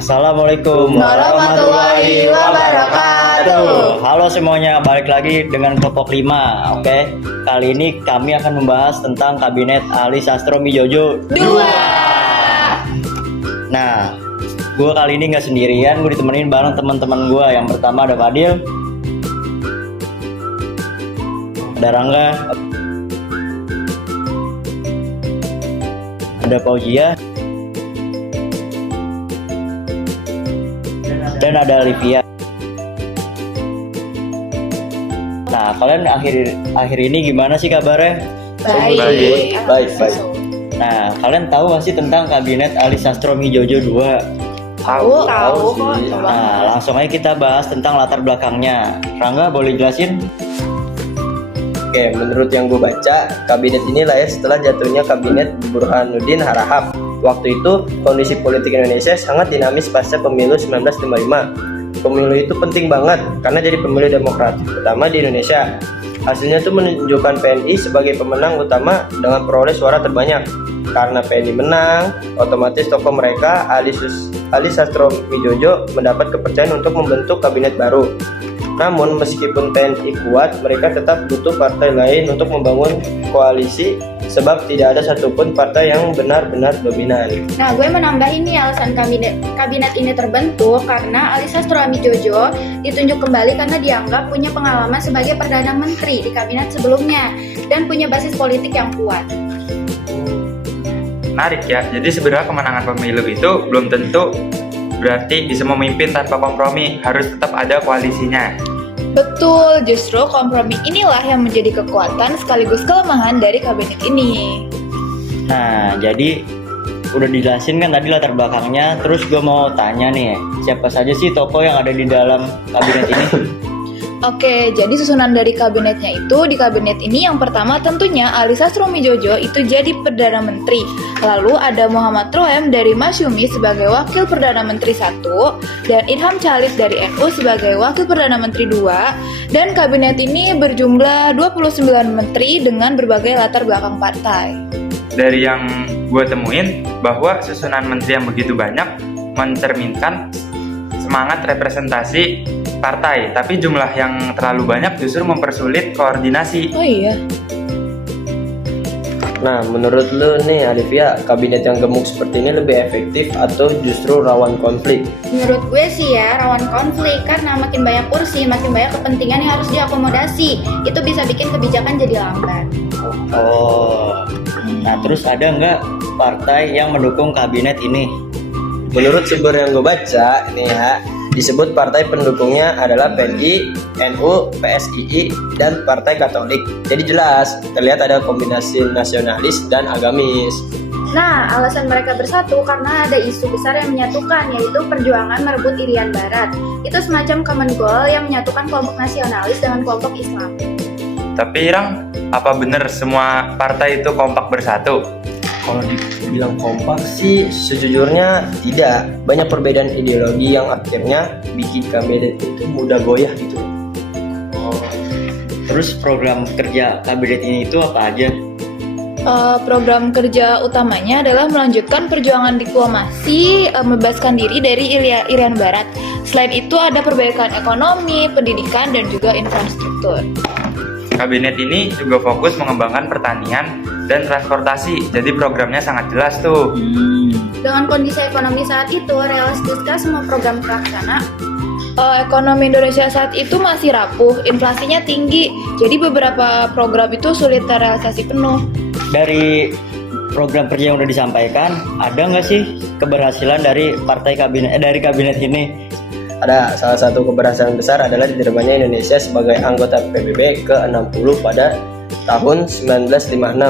Assalamualaikum warahmatullahi wabarakatuh. Halo semuanya, balik lagi dengan kelompok 5. Oke, kali ini kami akan membahas tentang Kabinet Ali Sastro Midjojo 2. Nah, gue kali ini nggak sendirian, gue ditemenin bareng teman-teman gue. Yang pertama ada Fadil, ada Rangga, ada Fauzia, dan ada Olivia. Nah, kalian akhir ini gimana sih kabarnya? Baik. Nah, kalian tahu nggak sih tentang Kabinet Ali Sastro Midjojo 2? Tahu kok. Nah, langsung aja kita bahas tentang latar belakangnya. Rangga, boleh jelasin? Oke, menurut yang gue baca, kabinet ini lahir setelah jatuhnya kabinet Burhanuddin Harahap. Waktu itu, kondisi politik Indonesia sangat dinamis pasca pemilu 1955. Pemilu itu penting banget karena jadi pemilu demokratis pertama di Indonesia. Hasilnya itu menunjukkan PNI sebagai pemenang utama dengan peroleh suara terbanyak. Karena PNI menang, otomatis tokoh mereka Ali Sastro Midjojo mendapat kepercayaan untuk membentuk kabinet baru. Namun meskipun TNI kuat, mereka tetap butuh partai lain untuk membangun koalisi sebab tidak ada satupun partai yang benar-benar dominan. Nah, gue menambah ini alasan kabinet ini terbentuk karena Ali Sastro Midjojo ditunjuk kembali karena dianggap punya pengalaman sebagai Perdana Menteri di kabinet sebelumnya dan punya basis politik yang kuat. Menarik ya, jadi sebenarnya kemenangan pemilu itu belum tentu berarti bisa memimpin tanpa kompromi, harus tetap ada koalisinya. Betul, justru kompromi inilah yang menjadi kekuatan sekaligus kelemahan dari kabinet ini. Nah, jadi udah dijelasin kan tadi latar belakangnya. Terus gue mau tanya nih, siapa saja sih tokoh yang ada di dalam kabinet ini? Oke, jadi susunan dari kabinetnya itu, di kabinet ini yang pertama tentunya Ali Sastro Midjojo itu jadi Perdana Menteri. Lalu ada Muhammad Roem dari Masyumi sebagai Wakil Perdana Menteri 1, dan Idham Chalid dari NU sebagai Wakil Perdana Menteri 2, dan kabinet ini berjumlah 29 menteri dengan berbagai latar belakang partai. Dari yang gue temuin, bahwa susunan menteri yang begitu banyak mencerminkan semangat representasi partai, tapi jumlah yang terlalu banyak justru mempersulit koordinasi. Oh iya. Nah, menurut lu nih Olivia, kabinet yang gemuk seperti ini lebih efektif atau justru rawan konflik? Menurut gue sih ya, rawan konflik karena makin banyak kursi, makin banyak kepentingan yang harus diakomodasi. Itu bisa bikin kebijakan jadi lambat. Oh, nah terus ada nggak partai yang mendukung kabinet ini? Menurut sumber yang gue baca, nih ya, disebut partai pendukungnya adalah PNI, NU, PSII, dan Partai Katolik. Jadi jelas, terlihat ada kombinasi nasionalis dan agamis. Nah, alasan mereka bersatu karena ada isu besar yang menyatukan, yaitu perjuangan merebut Irian Barat. Itu semacam common goal yang menyatukan kelompok nasionalis dengan kelompok Islam. Tapi Rang, apa benar semua partai itu kompak bersatu? Kalau dibilang kompak sih, sejujurnya tidak. Banyak perbedaan ideologi yang akhirnya bikin kabinet itu mudah goyah gitu. Terus program kerja kabinet ini itu apa aja? Program kerja utamanya adalah melanjutkan perjuangan diplomasi, membebaskan diri dari Irian Barat. Selain itu ada perbaikan ekonomi, pendidikan, dan juga infrastruktur. Kabinet ini juga fokus mengembangkan pertanian dan transportasi, jadi programnya sangat jelas tuh. Dengan kondisi ekonomi saat itu, realistiskah semua program terlaksana? Ekonomi Indonesia saat itu masih rapuh, inflasinya tinggi, jadi beberapa program itu sulit terrealisasi penuh. Dari program kerja yang udah disampaikan, ada nggak sih keberhasilan dari kabinet ini? Ada salah satu keberhasilan besar adalah diterimanya Indonesia sebagai anggota PBB ke-60 pada tahun 1956.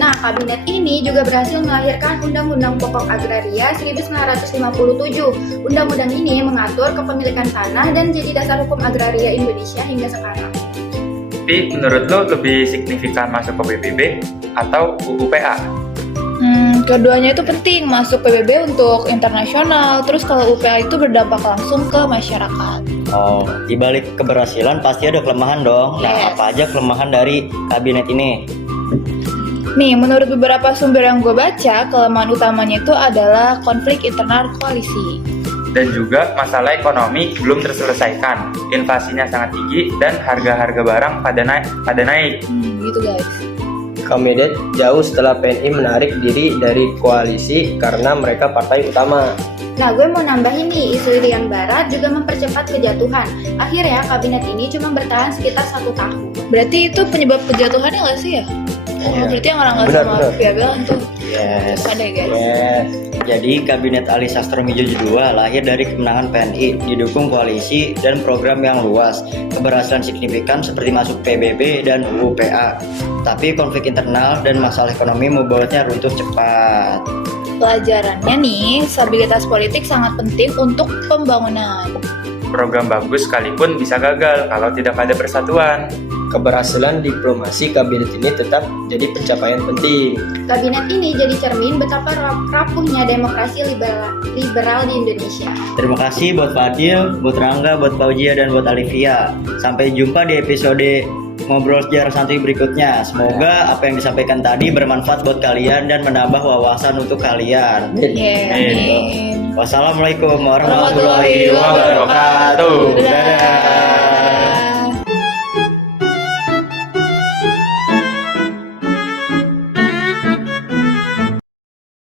Nah, kabinet ini juga berhasil melahirkan Undang-Undang Pokok Agraria 1957. Undang-undang ini mengatur kepemilikan tanah dan jadi dasar hukum agraria Indonesia hingga sekarang. Tapi menurut lo lebih signifikan masuk ke PBB atau UUPA? Keduanya itu penting, masuk PBB untuk internasional, terus kalau UPA itu berdampak langsung ke masyarakat. Oh, di balik keberhasilan pasti ada kelemahan dong. Nah, Yes. apa aja kelemahan dari kabinet ini? Nih, menurut beberapa sumber yang gue baca, kelemahan utamanya itu adalah konflik internal koalisi. Dan juga masalah ekonomi belum terselesaikan, inflasinya sangat tinggi dan harga-harga barang pada naik. Gitu guys. Kabinet jauh setelah PNI menarik diri dari koalisi karena mereka partai utama. Nah, gue mau nambahin nih, isu Irian Barat juga mempercepat kejatuhan. Akhirnya, kabinet ini cuma bertahan sekitar 1 tahun. Berarti itu penyebab kejatuhannya nggak sih ya? Oh, Iya. berarti yang orang nggak Benar, sama benar. Piabelan tuh. Yes. Ada ya guys. Yes. Jadi Kabinet Ali Sastromijojo II lahir dari kemenangan PNI, didukung koalisi dan program yang luas, keberhasilan signifikan seperti masuk PBB dan UU PA. Tapi konflik internal dan masalah ekonomi membuatnya runtuh cepat. Pelajarannya nih, stabilitas politik sangat penting untuk pembangunan. Program bagus sekalipun bisa gagal kalau tidak ada persatuan. Keberhasilan diplomasi kabinet ini tetap jadi pencapaian penting. Kabinet ini jadi cermin betapa rapuhnya demokrasi liberal di Indonesia. Terima kasih buat Fadil, buat Rangga, buat Fauzia, dan buat Alivia. Sampai jumpa di episode Ngobrol Sejarah Santuy berikutnya. Semoga apa yang disampaikan tadi bermanfaat buat kalian dan menambah wawasan untuk kalian. Amin. Wassalamualaikum warahmatullahi Warahmatullahi wabarakatuh. wabarakatuh. Dadah.